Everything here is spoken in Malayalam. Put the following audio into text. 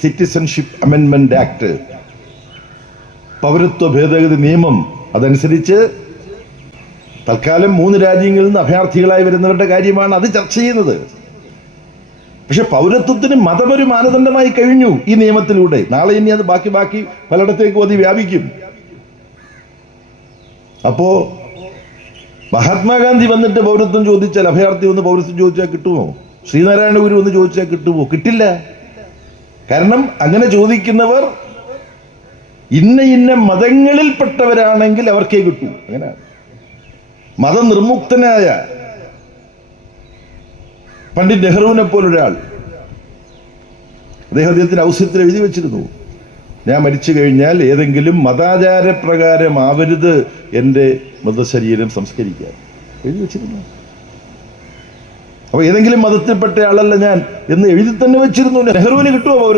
സിറ്റിസൺഷിപ്പ് അമെൻമെന്റ് ആക്ട്, പൗരത്വ ഭേദഗതി നിയമം, അതനുസരിച്ച് തൽക്കാലം 3 രാജ്യങ്ങളിൽ നിന്ന് അഭയാർത്ഥികളായി വരുന്നവരുടെ കാര്യമാണ് അത് ചർച്ച ചെയ്യുന്നത്. പക്ഷെ പൗരത്വത്തിന് മതമൊരു മാനദണ്ഡമായി കഴിഞ്ഞു ഈ നിയമത്തിലൂടെ. നാളെ ഇനി അത് ബാക്കി പലയിടത്തേക്കും അത് വ്യാപിക്കും. അപ്പോ മഹാത്മാഗാന്ധി വന്നിട്ട് പൗരത്വം ചോദിച്ചാൽ, അഭയാർത്ഥി വന്ന് പൗരത്വം ചോദിച്ചാൽ കിട്ടുമോ? ശ്രീനാരായണ ഗുരു വന്ന് ചോദിച്ചാൽ കിട്ടുമോ? കിട്ടില്ല. കാരണം അങ്ങനെ ചോദിക്കുന്നവർ ഇന്ന മതങ്ങളിൽപ്പെട്ടവരാണെങ്കിൽ അവർക്കേ കിട്ടൂ. അങ്ങനെ മതനിർമുക്തനായ പണ്ഡിറ്റ് നെഹ്റുവിനെ പോലൊരാൾ, അദ്ദേഹത്തിന്റെ ഔസത്യത്തിൽ എഴുതി വെച്ചിരുന്നു, ഞാൻ മരിച്ചു കഴിഞ്ഞാൽ ഏതെങ്കിലും മതാചാരപ്രകാരമാവരുത് എൻ്റെ മൃതശരീരം സംസ്കരിക്കാൻ എഴുതി വെച്ചിരുന്നു. അപ്പൊ ഏതെങ്കിലും മതത്തിൽപ്പെട്ട ആളല്ല ഞാൻ എന്ന് എഴുതി തന്നെ വെച്ചിരുന്നു. നെഹ്റുവിന് കിട്ടുമോ പൗരത്വം?